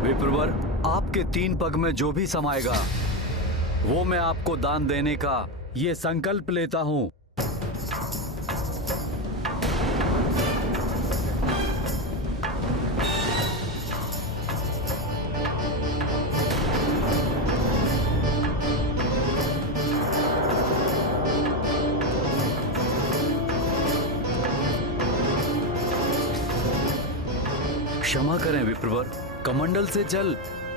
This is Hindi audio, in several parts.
विप्रवर, आपके 3 पग में जो भी समाएगा वो मैं आपको दान देने का ये संकल्प लेता हूँ। क्षमा करें विप्रवर, कमंडल से जल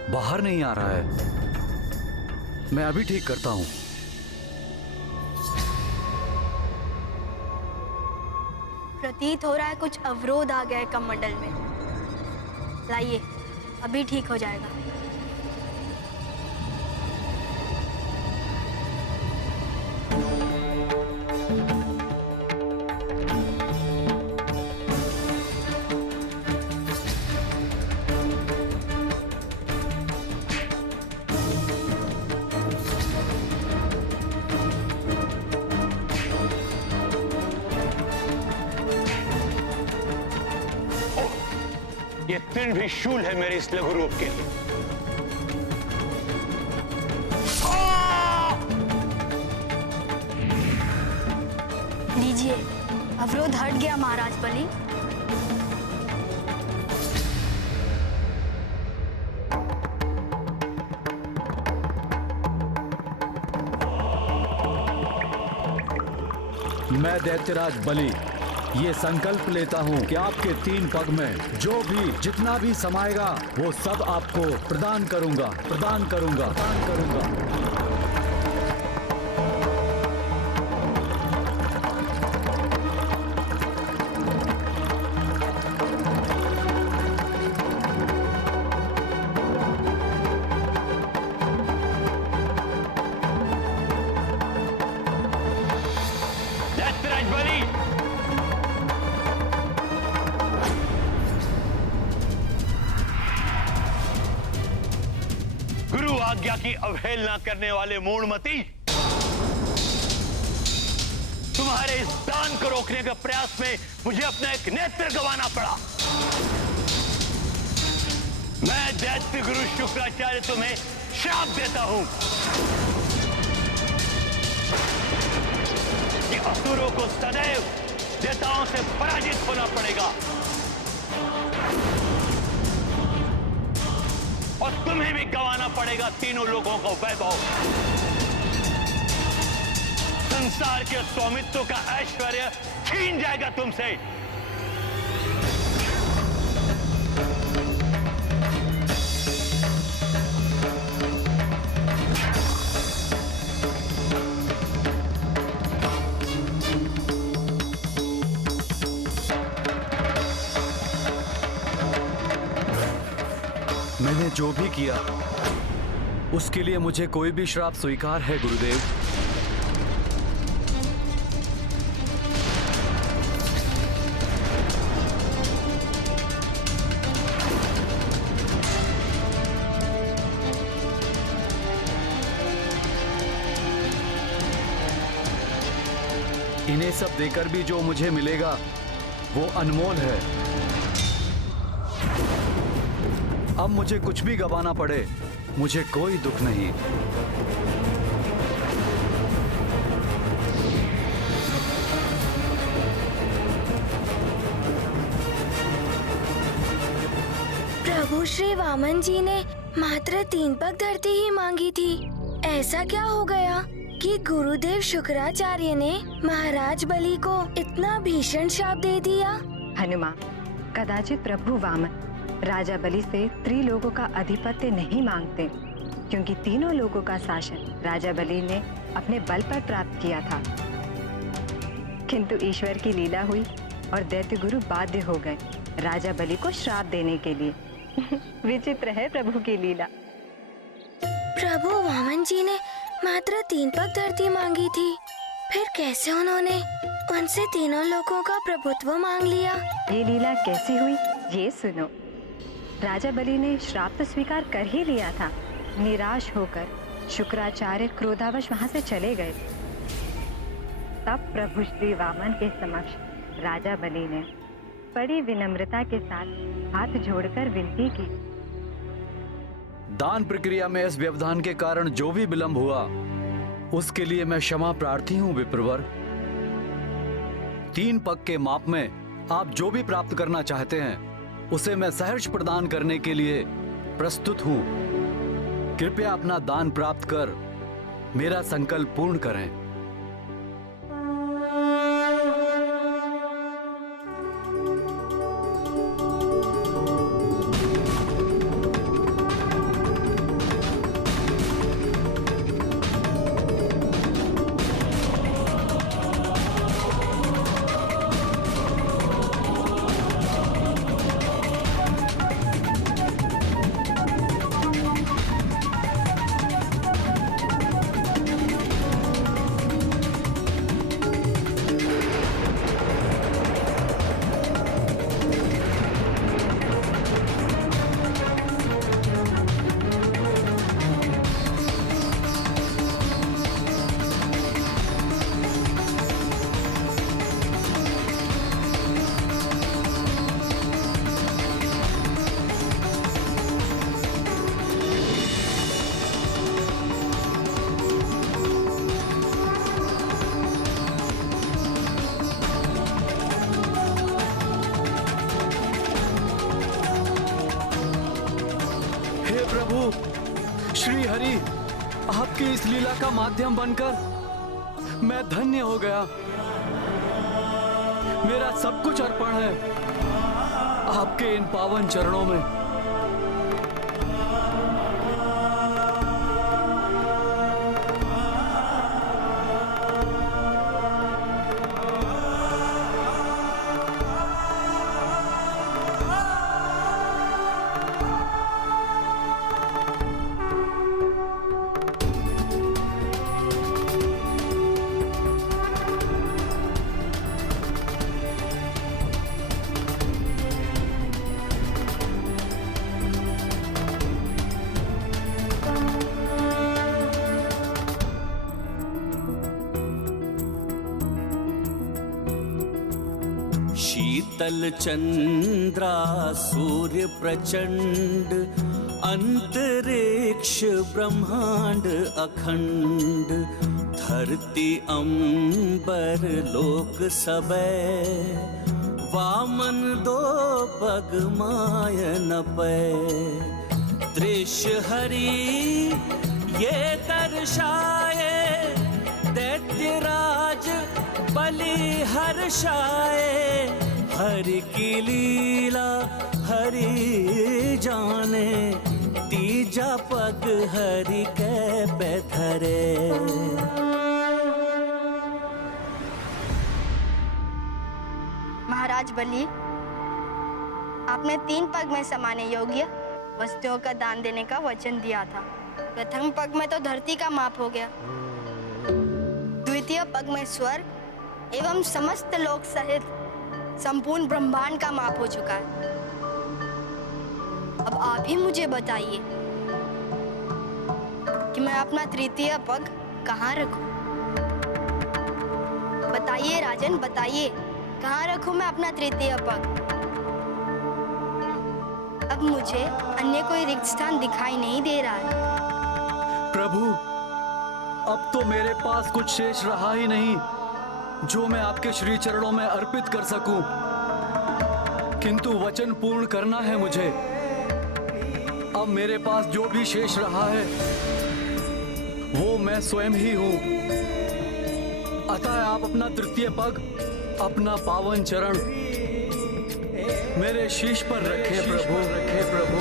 बाहर नहीं आ रहा है। मैं अभी ठीक करता हूं। प्रतीत हो रहा है कुछ अवरोध आ गया है कमंडल में। लाइए, अभी ठीक हो जाएगा। ये तृण भी शूल है मेरे इस लघु रूप के लिए। लीजिए, अवरोध हट गया महाराज बलि। मैं दैत्यराज बलि ये संकल्प लेता हूँ कि आपके 3 पग में जो भी जितना भी समाएगा वो सब आपको प्रदान करूंगा, प्रदान करूंगा, प्रदान करूंगा। आज्ञा की अवहेलना करने वाले मूढ़मती, तुम्हारे इस दान को रोकने के प्रयास में मुझे अपना एक नेत्र गंवाना पड़ा। मैं दैत्य गुरु शुक्राचार्य तुम्हें श्राप देता हूं कि असुरों को सदैव देवताओं से पराजित होना पड़ेगा और तुम्हें भी गंवाना पड़ेगा तीनों लोगों का वैभव। संसार के स्वामित्व का ऐश्वर्य छीन जाएगा तुमसे। मैंने जो भी किया उसके लिए मुझे कोई भी श्राप स्वीकार है गुरुदेव। इन्हें सब देकर भी जो मुझे मिलेगा वो अनमोल है। अब मुझे कुछ भी गंवाना पड़े मुझे कोई दुख नहीं। प्रभु श्री वामन जी ने मात्र 3 पग धरती ही मांगी थी। ऐसा क्या हो गया कि गुरुदेव शुक्राचार्य ने महाराज बलि को इतना भीषण शाप दे दिया? हनुमान, कदाचित प्रभु वामन राजा बलि से त्रिलोकों का आधिपत्य नहीं मांगते, क्योंकि तीनों लोगों का शासन राजा बलि ने अपने बल पर प्राप्त किया था। किंतु ईश्वर की लीला हुई और दैत्य गुरु बाध्य हो गए राजा बलि को श्राप देने के लिए। विचित्र है प्रभु की लीला। प्रभु वामन जी ने मात्र 3 पग धरती मांगी थी, फिर कैसे उन्होंने उनसे तीनों लोगों का प्रभुत्व मांग लिया? ये लीला कैसी हुई ये सुनो। राजा बलि ने श्राप तो स्वीकार कर ही लिया था। निराश होकर शुक्राचार्य क्रोधावश वहां से चले गए। तब प्रभु श्री वामन के समक्ष राजा बलि ने बड़ी विनम्रता के साथ हाथ जोड़कर विनती की दान प्रक्रिया में इस व्यवधान के कारण जो भी विलंब हुआ उसके लिए मैं क्षमा प्रार्थी हूं विप्रवर। 3 पग के माप में आप जो भी प्राप्त करना चाहते हैं उसे मैं सहर्ष प्रदान करने के लिए प्रस्तुत हूं। कृपया अपना दान प्राप्त कर मेरा संकल्प पूर्ण करें। श्री हरि, आपकी इस लीला का माध्यम बनकर मैं धन्य हो गया। मेरा सब कुछ अर्पण है आपके इन पावन चरणों में। शीतल चंद्रा सूर्य प्रचंड, अंतरिक्ष ब्रह्मांड अखंड, धरती अंबर लोक सबे, वामन 2 पग मायन पे। दृश्य हरि ये दर्शाए, दैत्यराज बलि हर्षाए। हरि की लीला हरि जाने, तीजा पग हरि के पे धरे। महाराज बलि, आपने 3 पग में समाने योग्य वस्तुओं का दान देने का वचन दिया था। प्रथम पग में तो धरती का माप हो गया, द्वितीय पग में स्वर्ग एवं समस्त लोक सहित संपूर्ण ब्रह्मांड का माप हो चुका है। अब आप ही मुझे बताइए कि मैं अपना तृतीय पग कहाँ रखूं? बताइए राजन, बताइए कहाँ रखूं मैं अपना तृतीय पग? अब मुझे अन्य कोई रिक्त स्थान दिखाई नहीं दे रहा है। प्रभु, अब तो मेरे पास कुछ शेष रहा ही नहीं जो मैं आपके श्री चरणों में अर्पित कर सकूं, किंतु वचन पूर्ण करना है मुझे। अब मेरे पास जो भी शेष रहा है वो मैं स्वयं ही हूं। अतः आप अपना तृतीय पग, अपना पावन चरण मेरे शीश पर रखे प्रभु, रखे प्रभु।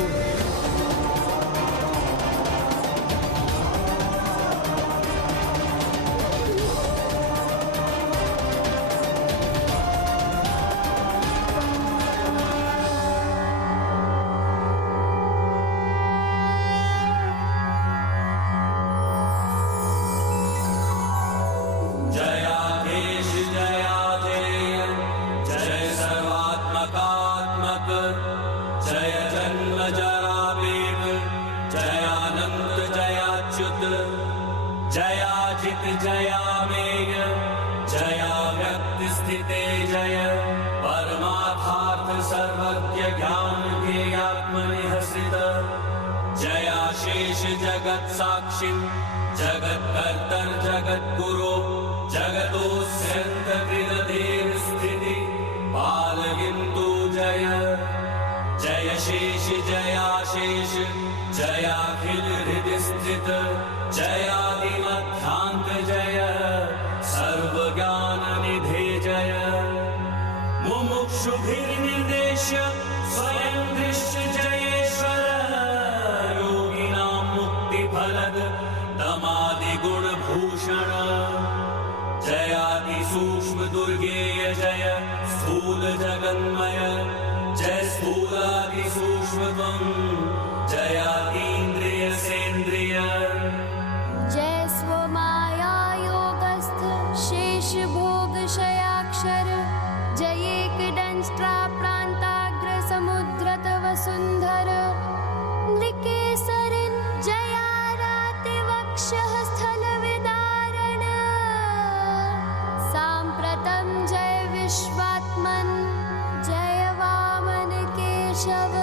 शेष जगत साक्षी जगत कर्तर जगत गुरु जगतोऽस्यन्तकृतदेव स्थिति पालयन्तु जय जय शेष जयाशेष जयाखिल हृदय स्थित जयादिमध्यान्त जय सर्वज्ञान निधे जय मुमुक्षुभिर्निर्देश्य स्वयं दृश्य जयेश्वर योगिनां मुक्तिफलद दमादिगुणभूषण जयाति सूक्ष्म दुर्गेय जय स्थूल जगन्मय जय स्थूलादि सूक्ष्मत्वं जयातीन्द्रिय सेन्द्रिय जय स्वमाया योगस्थ शेष भोग शयाक्षर जय एकदंष्ट्रा प्रांताग्र समुद्र तव सुंदर नृकेसरिन् जयाराति वक्षः स्थल विदारण साम्प्रतं जय विश्वात्मन् जय वामन केशव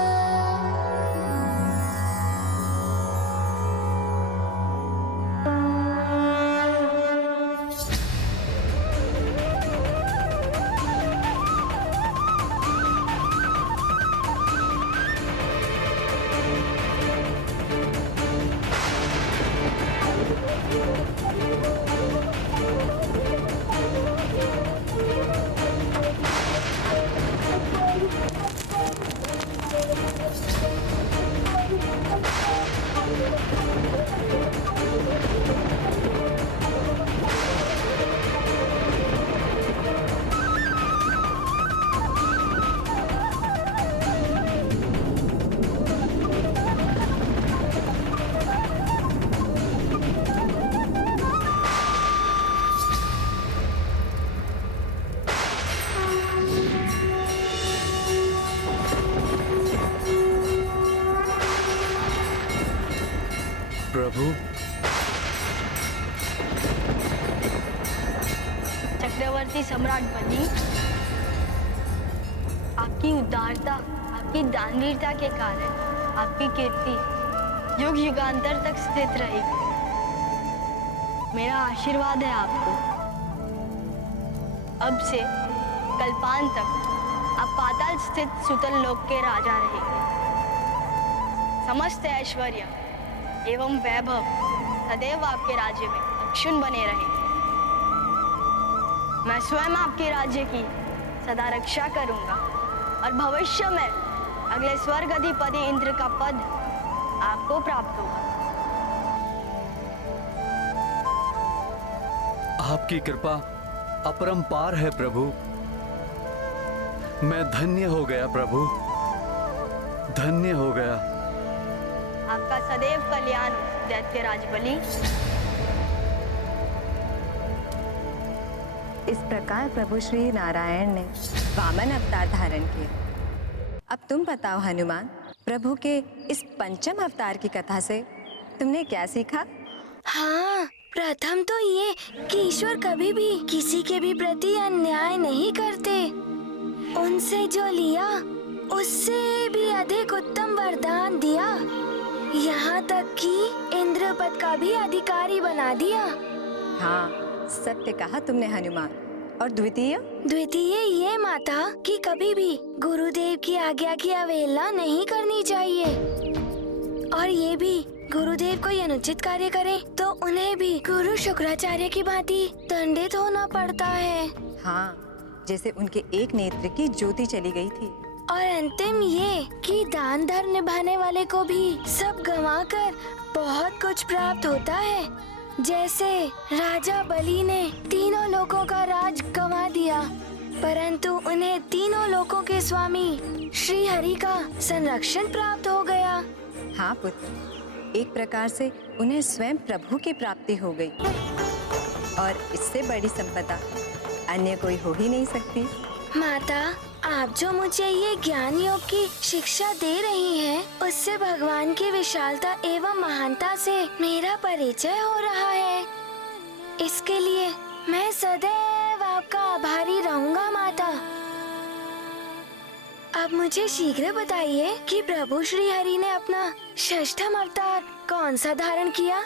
प्रभु, चक्रवर्ती सम्राट बलि, आपकी उदारता, आपकी दानवीरता के कारण आपकी कीर्ति युग युगांतर तक स्थित रहेगी। मेरा आशीर्वाद है आपको। अब से कल्पांत तक आप पाताल स्थित सुतल लोक के राजा रहेंगे। समस्त ऐश्वर्य एवं वैभव सदैव आपके राज्य में अक्षुण्ण बने रहेंगे। मैं स्वयं आपके राज्य की सदा रक्षा करूंगा और भविष्य में अगले स्वर्ग अधिपति इंद्र का पद आपको प्राप्त होगा। आपकी कृपा अपरंपार है प्रभु। मैं धन्य हो गया प्रभु, धन्य हो गया। आपका सदैव कल्याण हो दैत्यराज बलि। इस प्रकार प्रभु श्री नारायण ने वामन अवतार धारण किया। अब तुम बताओ हनुमान, प्रभु के इस पंचम अवतार की कथा से तुमने क्या सीखा? हाँ, प्रथम तो ये कि ईश्वर कभी भी किसी के भी प्रति अन्याय नहीं करते। उनसे जो लिया उससे भी अधिक उत्तम वरदान दिया, यहाँ तक कि इंद्र पद का भी अधिकारी बना दिया। हाँ, सत्य कहा तुमने हनुमान। और द्वितीय? द्वितीय ये माता कि कभी भी गुरुदेव की आज्ञा की अवहेलना नहीं करनी चाहिए। और ये भी गुरुदेव कोई अनुचित कार्य करे तो उन्हें भी गुरु शुक्राचार्य की भांति दंडित होना पड़ता है। हाँ, जैसे उनके एक नेत्र की ज्योति चली गई थी। और अंतिम ये कि दान धर्म निभाने वाले को भी सब गंवाकर बहुत कुछ प्राप्त होता है। जैसे राजा बलि ने तीनों लोकों का राज गंवा दिया, परंतु उन्हें तीनों लोकों के स्वामी श्री हरि का संरक्षण प्राप्त हो गया। हाँ पुत्र, एक प्रकार से उन्हें स्वयं प्रभु की प्राप्ति हो गई। और इससे बड़ी संपदा अन्य कोई हो ही नहीं सकती। माता, आप जो मुझे ये ज्ञान योग की शिक्षा दे रही हैं, उससे भगवान की विशालता एवं महानता से मेरा परिचय हो रहा है। इसके लिए मैं सदैव आपका आभारी रहूंगा माता। अब मुझे शीघ्र बताइए कि प्रभु श्री हरि ने अपना षष्ठम अवतार कौन सा धारण किया?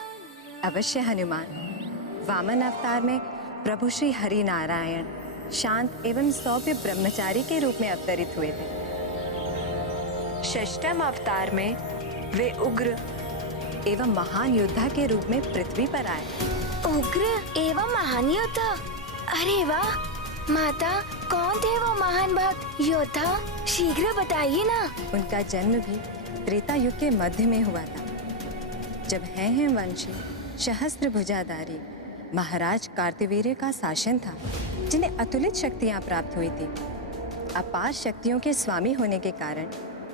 अवश्य हनुमान। वामन अवतार में प्रभु श्री हरि नारायण शांत एवं सौम्य ब्रह्मचारी के रूप में अवतरित हुए थे। षष्ठम अवतार में वे उग्र एवं महान योद्धा के रूप में पृथ्वी पर आए। उग्र एवं महान योद्धा? अरे वाह माता, कौन थे वो महान भक्त योद्धा? शीघ्र बताइए ना। उनका जन्म भी त्रेता युग के मध्य में हुआ था, जब हैं वंशी सहस्त्र भुजाधारी महाराज कार्तवीर्य का शासन था, जिन्हें अतुलित शक्तियां प्राप्त हुई थी। अपार शक्तियों के स्वामी होने के कारण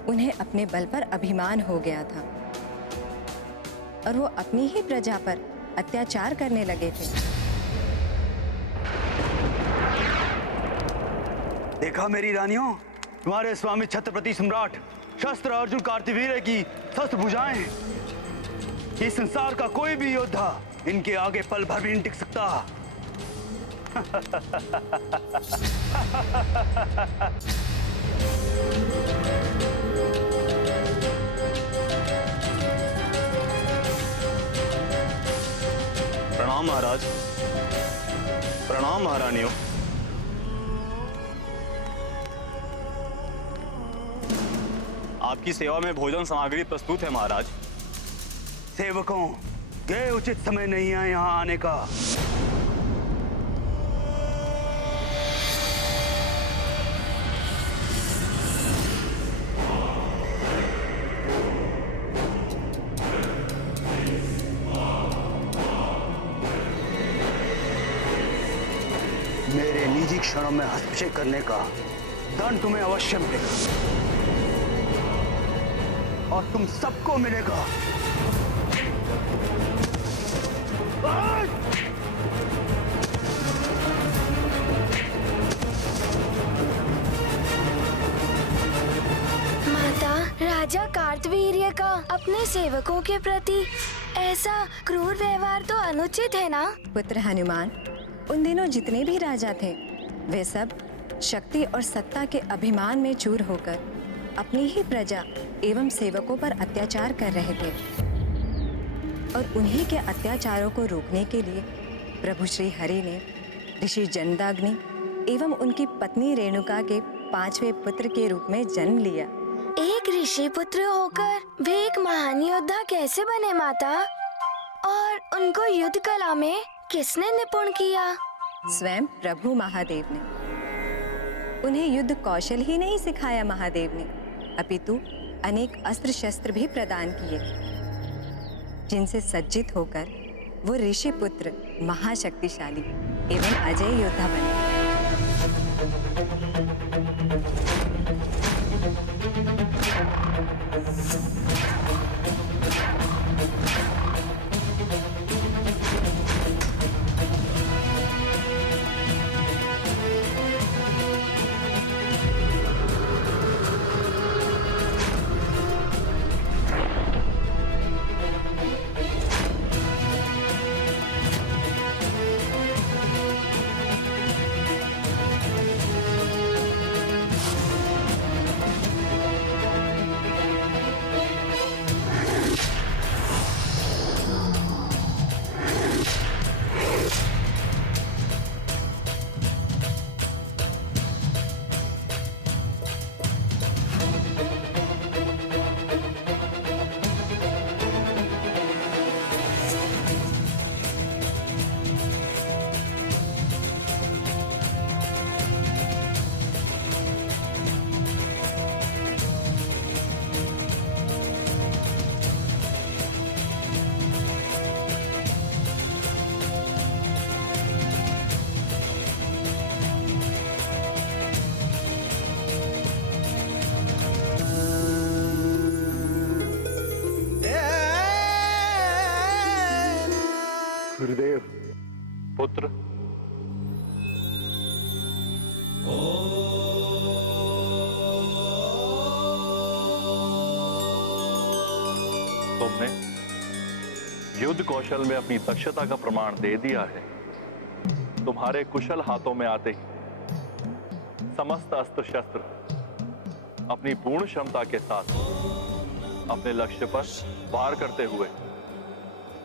उन्हें अपने बल पर अभिमान हो गया था और वो अपनी ही प्रजा पर अत्याचार करने लगे थे। देखा मेरी रानियों, तुम्हारे स्वामी छत्रपति सम्राट शस्त्र अर्जुन कार्तवीर्य की शस्त्र भुजाएं। इस संसार का कोई भी योद्धा इनके आगे पल भर भी नहीं टिक सकता। प्रणाम महाराज। प्रणाम महारानियों। आपकी सेवा में भोजन सामग्री प्रस्तुत है महाराज। सेवकों, ये उचित समय नहीं है यहाँ आने का। मेरे निजी क्षणों में हस्तक्षेप करने का दंड तुम्हें अवश्य मिलेगा और तुम सबको मिलेगा। माता, राजा कार्तवीर्य का अपने सेवकों के प्रति ऐसा क्रूर व्यवहार तो अनुचित है ना? पुत्र हनुमान, उन दिनों जितने भी राजा थे वे सब शक्ति और सत्ता के अभिमान में चूर होकर अपनी ही प्रजा एवं सेवकों पर अत्याचार कर रहे थे और उन्हीं के अत्याचारों को रोकने के लिए प्रभु श्री हरि ने ऋषि जमदग्नि एवं उनकी पत्नी रेणुका के 5वें पुत्र के रूप में जन्म लिया। एक ऋषि पुत्र होकर वे एक महान योद्धा कैसे बने माता? और उनको युद्ध कला में किसने निपुण किया? स्वयं प्रभु महादेव ने। उन्हें युद्ध कौशल ही नहीं सिखाया महादेव ने, अपितु अनेक अस्त्र शस्त्र भी प्रदान किए, जिनसे सज्जित होकर वो ऋषि पुत्र महाशक्तिशाली एवं अजय योद्धा बने। गुरुदेव। पुत्र, तुमने युद्ध कौशल में अपनी दक्षता का प्रमाण दे दिया है। तुम्हारे कुशल हाथों में आते ही समस्त अस्त्र शस्त्र अपनी पूर्ण क्षमता के साथ अपने लक्ष्य पर वार करते हुए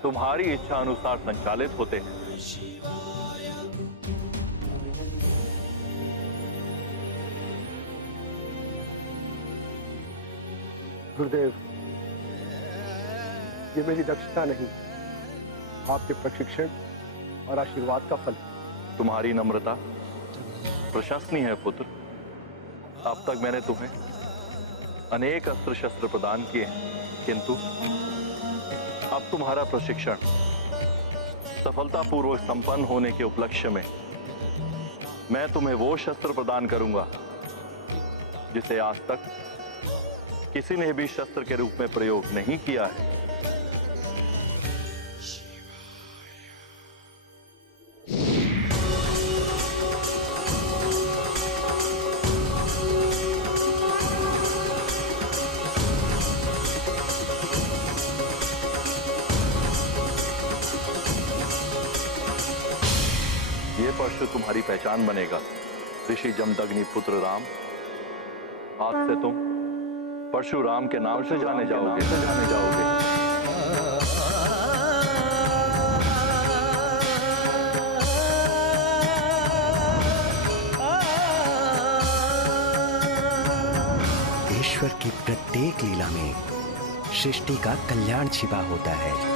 तुम्हारी इच्छा अनुसार संचालित होते हैं। गुरुदेव, ये मेरी दक्षता नहीं, आपके प्रशिक्षण और आशीर्वाद का फल। तुम्हारी नम्रता प्रशंसनीय है पुत्र। अब तक मैंने तुम्हें अनेक अस्त्र शस्त्र प्रदान किए हैं, किंतु अब तुम्हारा प्रशिक्षण सफलतापूर्वक संपन्न होने के उपलक्ष्य में मैं तुम्हें वो शस्त्र प्रदान करूंगा जिसे आज तक किसी ने भी शस्त्र के रूप में प्रयोग नहीं किया है। ये परशु तुम्हारी पहचान बनेगा। ऋषि जमदग्नि पुत्र राम, आज से तुम परशुराम के नाम से जाने जाओगे। ईश्वर की प्रत्येक लीला में सृष्टि का कल्याण छिपा होता है।